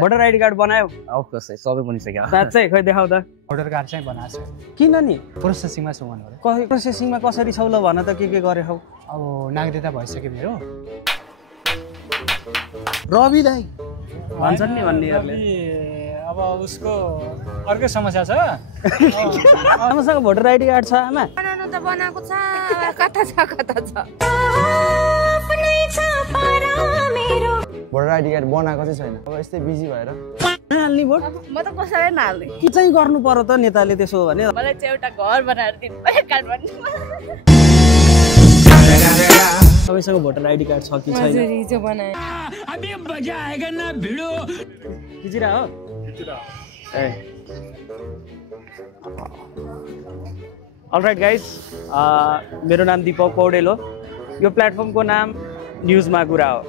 Voter ID card बनायो of course सबै बनिसक्यो साच्चै खै देखाउ त भोटर कार्ड चाहिँ बनाएको छु किन नि प्रोसेसिङमा छु भन्नु पर्यो प्रोसेसिङमा कसरी छौ ल भन त के गरे हौ अब नागरिकता भइसक्यो मेरो रवि दाइ भन्छन् नि भन्नेहरूले अब उसको अर्कै समस्या छ आमासँग भोटर आइडी कार्ड छ आमा बनाउनु त बनाएको छ कता छ भोटर आइडी कार्ड बनाएको चाहिँ छैन अब यस्तै बिजी भएर हाल्ने भोट म त कसैलाई नहाल्ने के चाहिँ गर्नु पर्यो त नेताले त्यसो भने मलाई चाहिँ एउटा घर बनाएर दिनु कार्ड भन्नु सबैसँग भोटर आइडी कार्ड छ कि छैन हिजो बनाए अबे मजा आएगा ना भिडो खिचिरा हो ए अलराइट गाइज मेरो नाम दीपक पौडेल हो यो प्लेटफर्मको नाम न्युजमा कुरा हो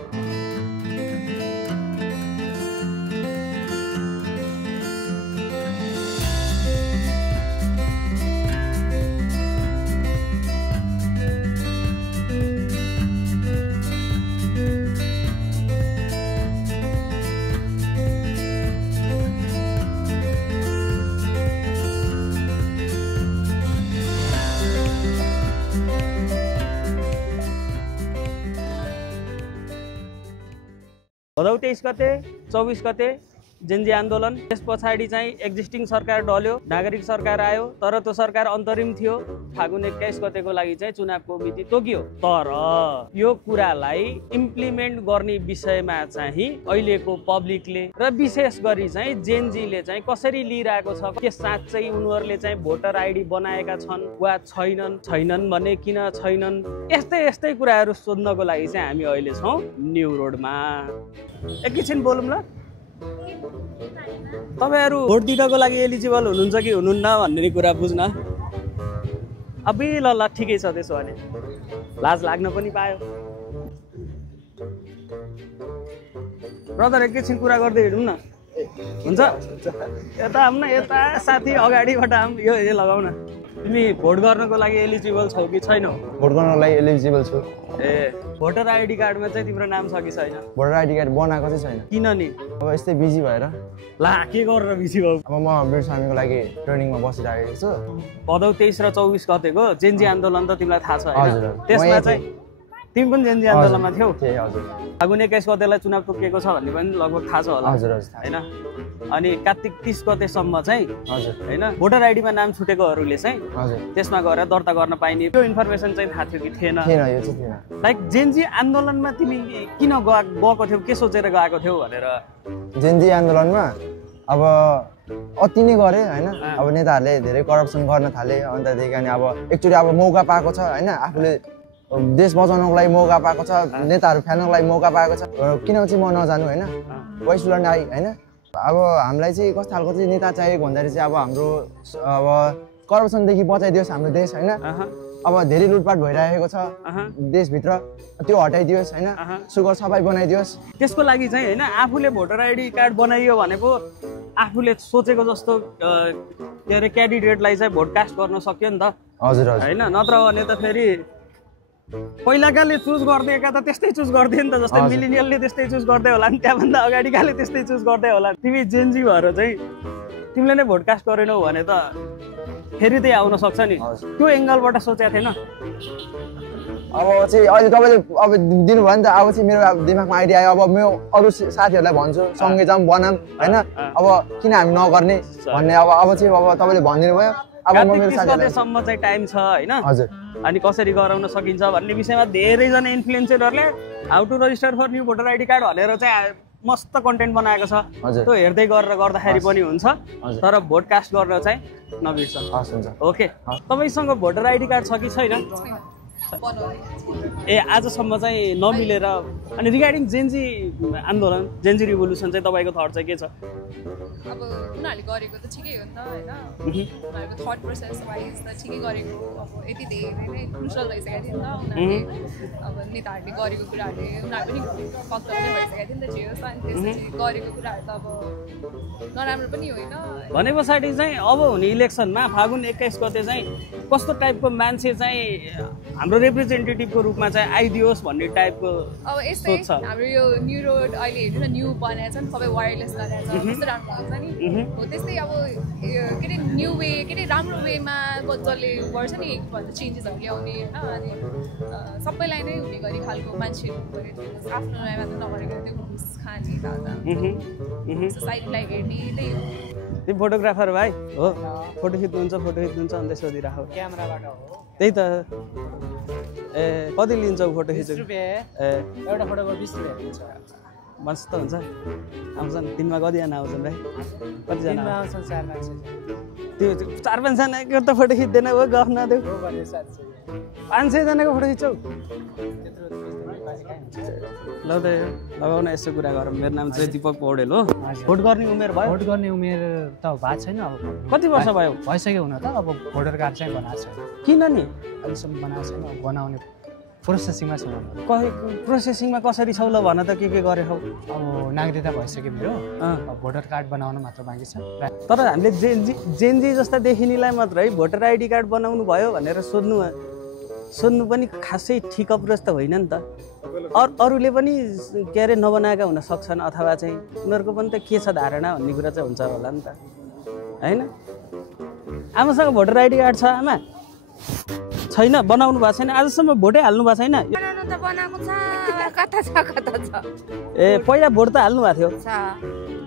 भदौ 23 गते 24 गते जेन्जी आन्दोलन त्यस पछाडि चाहिँ एक्जिस्टिङ सरकार ढल्यो नागरिक सरकार आयो तर त्यो सरकार अन्तरिम थियो फागुन 21 गतेको लागि चाहिँ चुनावको मिति तोकियो तर यो कुरालाई इम्प्लिमेन्ट गर्ने विषयमा चाहिँ अहिलेको पब्लिकले र विशेष गरी चाहिँ जेन्जीले चाहिँ कसरी लिइरहेको छ के साँच्चै उनीहरूले चाहिँ भोटर आइडी बनाएका छन् वा छैनन् भने किन छैनन् यस्तै कुराहरू सोध्नको लागि चाहिँ हामी अहिले छौँ न्यू रोडमा एकैछिन बोलौँ ल तपाईहरु भोट दिनको लागि एलिजिबल हुनुहुन्छ कि हुनुहुन्न भन्ने कुरा बुझ्न अबे ल ठिकै छ त्यसो भने लाज लाग्न पनि पायो ब्रदर एकैछिन कुरा गर्दै हिँडौँ न हुन्छ यता आउँ न यता साथी अगाडिबाट आउँ यो लगाउन तिमी भोट गर्नको लागि एलिजिबल छौ कि छैनौ भोट गर्नको लागि एलिजिबल छु ए भोटर आइडी कार्डमा चाहिँ तिम्रो नाम छ कि छैन भोटर आइडी कार्ड बनाएको चाहिँ छैन किन नि अब यस्तै बिजी भएर ला के गरेर बिजी भयो अब म मेरो स्वामीको लागि ट्रेनिङमा बसिरहेको छु भदौ 23 र 24 गतेको जेन्जी आन्दोलन त तिमीलाई थाहा छ हजुर हैन त्यसमा चाहिँ तिमी पनि जेन्जी आन्दोलनमा थियौ हजुर फागुन 21 गतेलाई चुनाव तोकिएको छ भन्ने पनि लगभग थाहा छ होला हजुर हैन अनि कार्तिक 30 गतेसम्म चाहिँ हजुर हैन भोटर आइडीमा नाम छुटेकोहरूले चाहिँ हजुर त्यसमा गएर दर्ता गर्न पाइने त्यो इन्फर्मेसन चाहिँ थाहा थियो कि थिएन यो चाहिँ थिएन लाइक जेन्जी आन्दोलनमा तिमी किन गएको थियौ के सोचेर गएको थियौ भनेर जेन्जी आन्दोलनमा अब अति नै गरे हैन अब नेताहरूले धेरै करप्सन गर्न थाले अन्तदेखि अनि अब एकचोटि अब मौका पाएको छ हैन आफूले देश बचाउनको लागि मौका पाएको छ नेताहरू फ्याल्नको लागि मौका पाएको छ किन चाहिँ म नजानु हैन वेस्टल्यान्ड आई हैन अब हामीलाई चाहिँ कस्तो खालको चाहिँ नेता चाहिएको भन्दाखेरि चाहिँ अब हाम्रो अब करप्सनदेखि बचाइदियोस् हाम्रो देश हैन अब धेरै लुटपाट भइरहेको छ देशभित्र त्यो हटाइदियोस् हैन सुगर सफाई बनाइदियोस् त्यसको लागि चाहिँ हैन आफूले भोटर आइडी कार्ड बनाइयो भनेको आफूले सोचेको जस्तो के अरे क्यान्डिडेटलाई चाहिँ भोट कास्ट गर्न सक्यो नि त हजुर हैन नत्र भने त फेरि पहिलाकाले चुज गर्दैका त त्यस्तै चुज गर्दै नि त जस्तै मिलिनियलले त्यस्तै चुज गर्दै होला नि त्यहाँभन्दा अगाडिकाले त्यस्तै चुज गर्दै होला तिमी जेन्जी भएर चाहिँ तिमीले नै भोट कास्ट गरेनौ भने त फेरि त्यही आउन सक्छ नि त्यो एङ्गलबाट सोचेको थिएन अब चाहिँ अहिले तपाईँले अब दिनुभयो नि त अब चाहिँ मेरो दिमागमा आइडिया आयो अब मेरो अरू साथीहरूलाई भन्छु सँगै जाऊँ बनाऊँ होइन अब किन हामी नगर्ने भन्ने अब चाहिँ अब तपाईँले भनिदिनु भयो अब म मेरो साथीहरुसम्म चाहिँ टाइम छ हैन हजुर अनि कसरी गराउन सकिन्छ भन्ने विषयमा धेरैजना इन्फ्लुएन्सरहरूले how to register for new voter ID card भनेर चाहिँ मस्त कन्टेन्ट बनाएको छ त्यो हेर्दै गरेर गर्दाखेरि पनि हुन्छ तर भोट कास्ट गर्न चाहिँ नबिर्स ओके तपाईसँग भोटर आइडी कार्ड छ कि छैन ए आजसम्म चाहिँ नमिलेर अनि रिगार्डिङ जेन्जी आन्दोलन जेन्जी रिभोल्युसन चाहिँ तपाईँको थट चाहिँ के छ अब उनीहरूले गरेको त ठिकै हो नि त होइन उनीहरूको थट प्रोसेस वाइज त ठिकै गरेको अब यति धेरै नै क्रुसल भइसकेको थियो नि त उनीहरूले अब नेताहरूले गरेको कुराहरूले उनीहरू पनि पक्क नै भइसकेको थियो नि त जे होस् अनि त्यसपछि गरेको कुराहरू त अब नराम्रो पनि होइन भने पछाडि चाहिँ अब हुने इलेक्सनमा फागुन 21 गते चाहिँ कस्तो टाइपको मान्छे चाहिँ हाम्रो रिप्रेजेन्टेटिभको रूपमा चाहिँ आइदियोस् भन्ने टाइपको अब यस्तै सोच छ। हाम्रो यो न्यू रोड अहिले हेर्नु न न्यू बनाएको छ नि सबै वायरलेस गरेको छ कस्तो राम्रो भएको छ नि हो त्यस्तै अब यो के अरे न्यू वे के अरे राम्रो वेमा जसले गर्छ नि भन्छ चेन्जेसहरू ल्याउने होइन अनि सबैलाई नै हुने गरी खालको मान्छेहरू गऱ्यो आफ्नोलाई मात्र नगरेको त्यो घुस खाने दादा सोसाइटीलाई हेर्ने त्यही हो। तिमी फोटोग्राफर भाइ हो फोटो खिच्नुहुन्छ अन्त सोधिराख क्यामेराबाट हो त्यही त ए कति लिन्छौ फोटो 20 खिचेको रुपियाँ ए एउटा फोटोको 20 रुपियाँ हुन्छ मस्त हुन्छ आउँछन् दिनमा कतिजना आउँछन् भाइ कतिजना दिनमा आउँछन् 4 मान्छे त्यो 4-5जनाको त फोटो खिच्दैन हो गफ नदेऊ हो भने 700 500 जनाको फोटो खिच्छौ त्यत्रो बाजी खाइ हुन्छ ल त लगाउन यसो कुरा गरौँ मेरो नाम चाहिँ दिपक पौडेल हो भोट गर्ने उमेर भयो भोट गर्ने उमेर त भएको छैन अब कति वर्ष भयो भइसक्यो हुन त अब भोटर कार्ड चाहिँ बनाएको छैन किन नि अहिलेसम्म बनाएको छैन अब बनाउने प्रोसेसिङमा छ प्रोसेसिङमा कसरी छौ ल भन त के गरे हौ अब नागरिकता भइसक्यो मेरो अब भोटर कार्ड बनाउन मात्र बाँकी छ तर हामीले जेनजी जस्ता देखिनेलाई मात्र है भोटर आइडी कार्ड बनाउनु भयो भनेर सोध्नु पनि खासै ठिक अप्रोच त होइन नि त अरूले पनि के अरे नबनाएका हुन सक्छन् अथवा चाहिँ उनीहरूको पनि त के छ धारणा भन्ने कुरा चाहिँ हुन्छ होला नि त होइन आमासँग भोटर आइडी कार्ड छ आमा छैन बनाउनु भएको छैन आजसम्म भोटै हाल्नु भएको छैन बनाउनु त बनाएको छ कता छ ए पहिला भोट त हाल्नु भएको थियो छ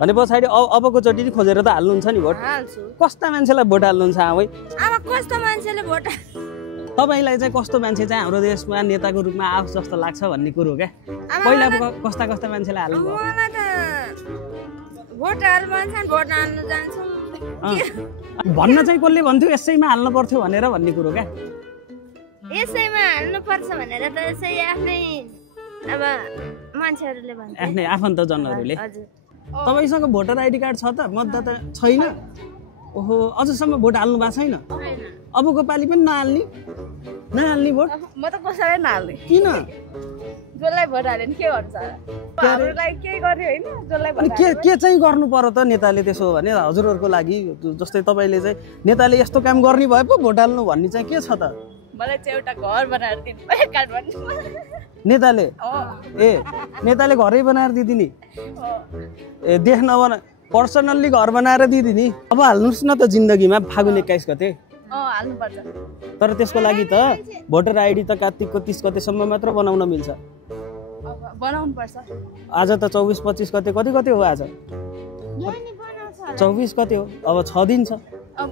भने पछाडि अबको चोटि खोजेर त हाल्नुहुन्छ नि भोट हाल्छु कस्ता मान्छेलाई भोट हाल्नुहुन्छ आमै अब कस्तो मान्छेले भोट तपाईँलाई चाहिँ कस्तो मान्छे चाहिँ हाम्रो देशमा नेताको रूपमा आओस् जस्तो लाग्छ भन्ने कुरो क्या पहिला कस्ता मान्छेलाई हाल्नु भयो मलाई त भोट हाल्नु भन्छन् भोट हाल्नु जान्छु भन्न चाहिँ कसले भन्थ्यो यसैमा हाल्नु पर्थ्यो भनेर भन्ने कुरो क्या यसैमा हाल्नुपर्छ भनेर त यसै आफ्नै अब मान्छेहरूले भन्छ आफ्नै आफन्तजनहरूले हजुर तपाईँसँग भोटर आइडी कार्ड छ त मतदाता छैन ओहो अझसम्म भोट हाल्नु भएको छैन अबको पालि पनि नहाल्ने भोट म त कसैलाई नहाल्ने किन जसलाई भोट हाल्यो नि के गर्छ हामीलाई केही गर्यो होइन जसलाई अनि के चाहिँ गर्नु पर्यो त नेताले त्यसो भने हजुरहरूको लागि जस्तै तपाईँले चाहिँ नेताले यस्तो काम गर्ने भए पो भोट हाल्नु भन्ने चाहिँ के छ त मलाई चाहिँ एउटा घर बनाएर दिनु काठमाडौँ नेताले नेताले घरै बनाएर दिदिने ए देख नबना पर्सनल्ली घर बनाएर दिदिने अब हाल्नुहोस् न त जिन्दगीमा फागुन 21 गते हाल्नुपर्छ तर त्यसको लागि त भोटर आइडी त कार्तिकको 30 गतेसम्म मात्र बनाउन मिल्छ बनाउनु पर्छ आज त 24-25 गते कति हो आज 24 गते हो अब 6 दिन छ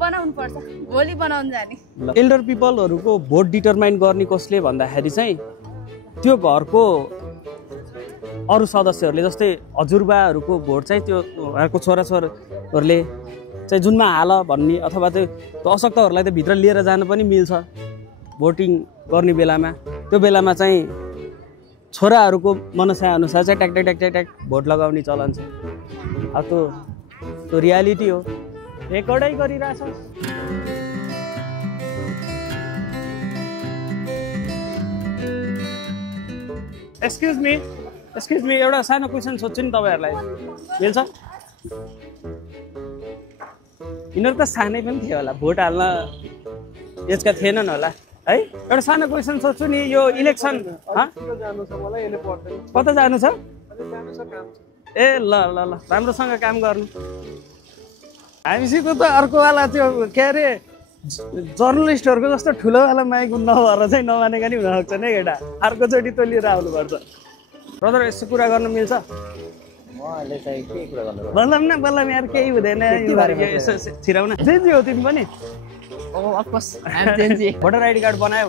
बनाउनु पर्छ भोलि बनाउनु जाने एल्डर पिपलहरूको भोट डिटरमाइन गर्ने कसले भन्दाखेरि चाहिँ त्यो घरको अरू सदस्यहरूले जस्तै हजुरबाहरूको भोट चाहिँ त्यो उहाँहरूको छोराछोरीहरूले चाहिँ जुनमा हाल भन्ने अथवा चाहिँ त्यो अशक्तहरूलाई त भित्र लिएर जान पनि मिल्छ भोटिङ गर्ने बेलामा त्यो बेलामा चाहिँ छोराहरूको मनसाय अनुसार चाहिँ ट्याक भोट लगाउने चलन छ अब त्यो रियालिटी हो रेकर्डै गरिरहेछ एक्सक्युज मी एउटा सानो क्वेसन सोध्छु नि तपाईँहरूलाई मिल्छ यिनीहरू त सानै पनि थियो होला भोट हाल्न एजका थिएनन् होला है एउटा सानो क्वेसन सोध्छु नि यो इलेक्सन कता जानु छ ए ल राम्रोसँग काम गर्नु हामीसित त अर्कोवाला त्यो के अरे जर्नलिस्टहरूको जस्तो ठुलोवाला माइक नभएर चाहिँ नमानेका नि हुनसक्छ नि केटा अर्कोचोटि त लिएर आउनुपर्छ ब्रदर यस्तो कुरा गर्न मिल्छ बल्लम यार केही हुँदैन यसो छिराउन जेन्जी हो तिमी पनि भोटर आइडी कार्ड बनायो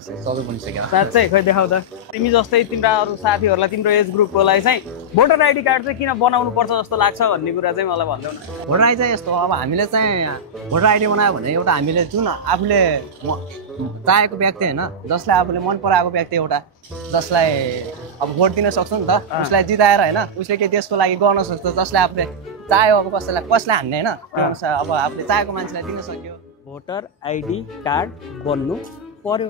साँच्चै खै देखाउ त तिमी जस्तै तिम्रा अरू साथीहरूलाई तिम्रो एज ग्रुपकोलाई चाहिँ भोटर आइडी कार्ड चाहिँ किन बनाउनु पर्छ जस्तो लाग्छ भन्ने कुरा चाहिँ मलाई भनिदेऊ न भोटर आइडी चाहिँ यस्तो अब हामीले चाहिँ भोटर आइडी बनायो भने एउटा हामीले जुन आफूले चाहेको व्यक्ति होइन जसलाई आफूले मन पराएको व्यक्ति एउटा जसलाई अब भोट दिन सक्छ नि त उसलाई जिताएर होइन उसले केही देशको लागि गर्न सक्छ जसलाई आफूले चाह्यो अब कसैलाई हान्ने होइन त्यो अनुसार अब आफूले चाहेको मान्छेलाई दिन सक्यो भोटर आइडी कार्ड बन्नु पर्यो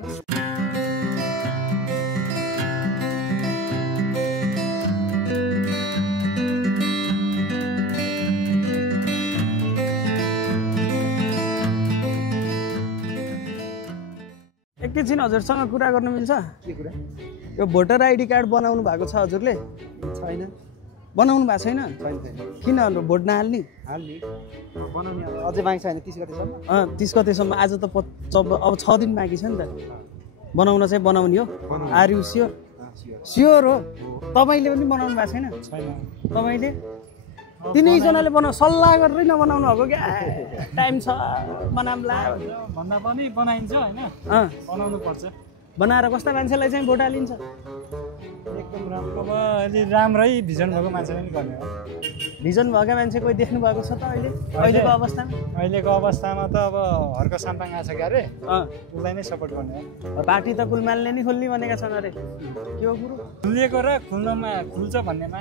एकैछिन हजुरसँग कुरा गर्न मिल्छ? यो भोटर आइडी कार्ड बनाउनु भएको छ हजुरले? छैन बनाउनु भएको छैन? किन भोट नहाल्ने? बनाउने अझै बाँकी छैन 30 गतेसम्म 30 गतेसम्म। आज त अब 6 दिन बाँकी छ नि त। बनाउन चाहिँ बनाउने हो? Are you sure? स्योर हो? तपाईँले पनि बनाउनु भएको छैन? तपाईँले तिनैजनाले सल्लाह गरेर नबनाउनु भएको क्या? टाइम छ बनाउँला भन्दा पनि बनाइन्छ होइन, बनाउनु पर्छ। बनाएर कस्ता मान्छेलाई चाहिँ भोट हालिन्छ? एकदम राम्रो। अब अलि राम्रै भिजन भएको मान्छेले नि गर्ने हो। भिजन भएका मान्छे कोही देख्नु भएको छ त अहिलेको अवस्थामा? अहिलेको अवस्थामा त अब हर्क साम्पाङ आएको छ क्यारे, उसलाई नै सपोर्ट गर्ने हो। पार्टी त कुलमानले नि खोल्ने भनेका छन् अरे, के हो कुरो? खुलिएको र खुल्छ भन्नेमा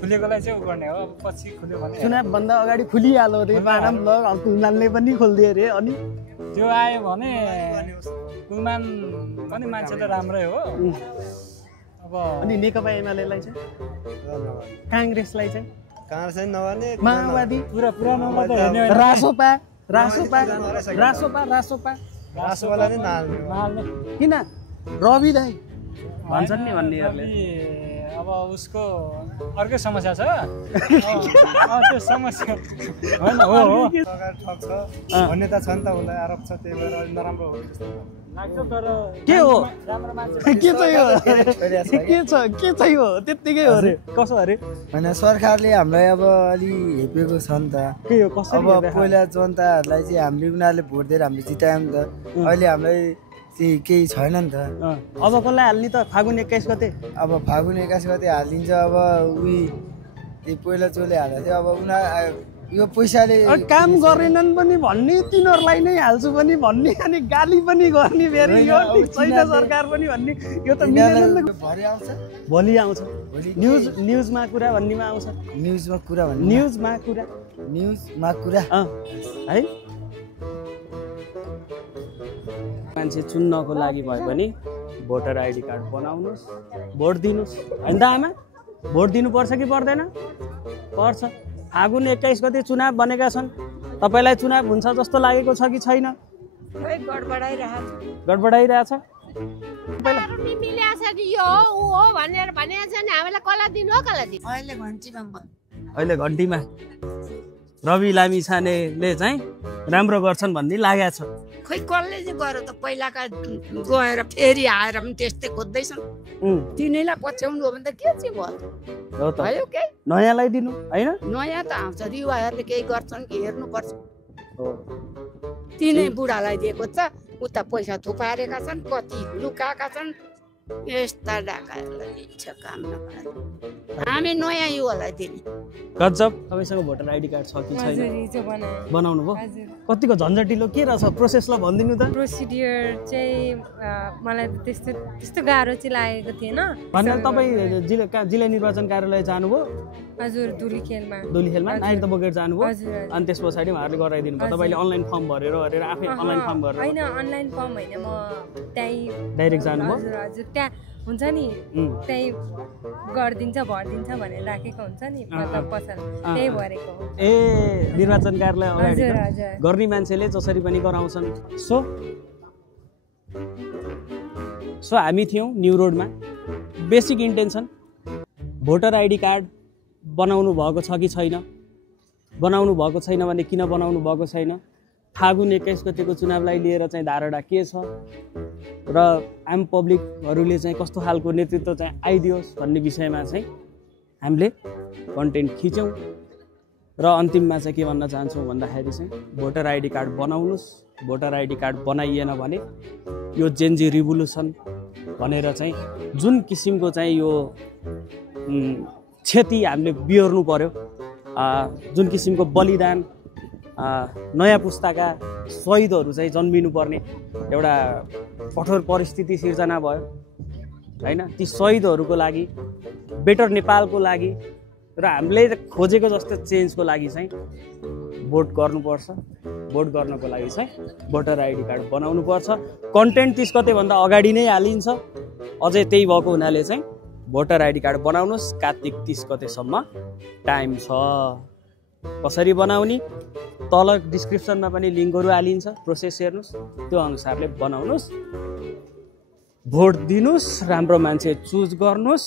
खुलेकोलाई चाहिँ उ गर्ने हो। अब पछि खुल्यो भने चुनावभन्दा अगाडि खुलिहाल्यो अरे म्याडम, ल कुलमानले पनि खोलिदियो अरे। अनि त्यो आयो भने कुलमान पनि मान्छे त राम्रै हो। अब अनि नेकपा एमालेलाई चाहिँ, काङ्ग्रेसलाई चाहिँ, काङ्ग्रेस नभने माओवादी, पुरा पुरानोलाई त हेर्ने होइन। रासोपा रासोपा रासोपा रासोपा रासोवाला नै नहाल्ने किन? रवि दाई भन्छन् नि भन्नेहरूले। अब उसको अर्कै समस्या छ। त्यो समस्या होइन हो सरकार ठग्छ भन्ने त छ नि त, उसलाई आरोप छ, त्यही भएर अलि नराम्रो हो जस्तो लाग्छ। तर के हो? राम्रो मान्छे के चाहियो? के चाहियो? त्यत्तिकै हो अरे? कसो अरे? होइन सरकारले हामीलाई अब अलि हेपेको छ नि त। के हो? कसरी? अब पहिला जनताहरूलाई चाहिँ हामीले उनीहरूले भोट दिएर हामीले जितायौँ नि त, अहिले हामीलाई चाहिँ केही छैन नि त। अब कसलाई हाल्ने त? फागुन 21 गते? अब फागुन 21 गते हालिदिन्छ। अब उही त्यही पहिला जसले हाल्दा थियो, अब उनीहरू यो पैसाले काम गरेनन् पनि भन्ने, तिनीहरूलाई नै हाल्छु पनि भन्ने, अनि गाली पनि गर्ने फेरि यो छैन सरकार पनि भन्ने। यो त भरि आउँछ, भोलि आउँछ न्युजमा कुरा भन्नेमा आउँछ। न्युजमा कुरा भन्ने, न्युजमा कुरा है। मान्छे चुन्नको लागि भए पनि भोटर आइडी कार्ड बनाउनुहोस्, भोट दिनुहोस्। होइन त आमा, भोट दिनुपर्छ कि पर्दैन? पर्छ। फागुन 21 गते चुनाव भनेका छन्। तपाईँलाई चुनाव हुन्छ जस्तो लागेको छ कि छैन? गडबडाइरहेछ। अहिले घन्टीमा रवि लामिछानेले चाहिँ राम्रो गर्छन् भन्ने लागेको छ। खोइ कसले चाहिँ गर्यो त? पहिलाका गएर फेरि आएर पनि त्यस्तै खोज्दैछन्। तिनीलाई पछ्याउनु हो भने त के चाहिँ भयो के? नयाँलाई दिनु होइन? नयाँ त आउँछ, युवाहरूले केही गर्छन् कि हेर्नुपर्छ। तिनै बुढालाई दिएको छ, उता पैसा थुपारेका छन्, कति लुकाएका छन्। यस्ता डाकाहरूलाई दिन्छ काम नगरेर। हामी नयाँ युवालाई दिने। गजब। तपाईँसँग भोटर आइडी कार्ड छ कि छैन? बनाउनु भयो? कतिको झन्झटिलो के रहेछ प्रोसेसलाई भनिदिनु त। प्रोसिडियर चाहिँ मलाई त्यस्तो गाह्रो चाहिँ लागेको थिएन। भन्दा तपाईँ जिल्ला निर्वाचन कार्यालय जानुभयो? हजुर, धुलीखेलमा नागरिकता बोकेर जानुभयो, अनि त्यस पछाडि उहाँहरूले गराइदिनु भयो। तपाईँले अनलाइन फर्म भरेर आफै अनलाइन फर्म भरेर? होइन, अनलाइन फर्म होइन, म त्यहीँ डाइरेक्ट जानुभयो? हजुर, त्यहाँ हुन्छ नि, त्यही गरिदिन्छ भरिदिन्छ भनेर राखेको हुन्छ नि पसल, त्यही भरेको हो। ए, निर्वाचन कार्यालय अगाडि गर्ने मान्छेले जसरी पनि गराउँछन्। सो हामी थियौँ न्यु रोडमा। Basic intention voter ID card बनाउनु भएको छ कि छैन? बनाउनु भएको छैन भने किन बनाउनु भएको छैन? फागुन 21 गतेको चुनावलाई लिएर चाहिँ धारणा के छ र आम पब्लिकहरूले चाहिँ कस्तो खालको नेतृत्व चाहिँ आइदियोस् भन्ने विषयमा चाहिँ हामीले कन्टेन्ट खिच्यौँ। र अन्तिममा चाहिँ के भन्न चाहन्छौँ भन्दाखेरि चाहिँ भोटर आइडी कार्ड बनाउनुहोस्। भोटर आइडी कार्ड बनाइएन भने यो जेनजी रिभोल्युसन भनेर चाहिँ जुन किसिमको चाहिँ यो क्षति हामीले बिहोर्नु पर्यो, जुन किसिमको बलिदान नयाँ पुस्ताका शहीदहरू चाहिँ जन्मिनुपर्ने एउटा कठोर परिस्थिति सिर्जना भयो होइन। ती शहीदहरूको लागि, बेटर नेपालको लागि र हामीले खोजेको जस्तो चेन्जको लागि चाहिँ भोट गर्नुपर्छ। भोट गर्नको लागि चाहिँ भोटर आइडी कार्ड बनाउनुपर्छ। कन्टेन्ट 30 गतेभन्दा अगाडि नै हालिन्छ। अझै त्यही भएको हुनाले चाहिँ भोटर आइडी कार्ड बनाउनुहोस्। कार्तिक 30 गतेसम्म टाइम छ। कसरी बनाउने तल डिस्क्रिप्सनमा पनि लिङ्कहरू हालिन्छ, प्रोसेस हेर्नुहोस्, त्यो अनुसारले बनाउनुहोस्। भोट दिनुस्, राम्रो मान्छे चुज गर्नुस्।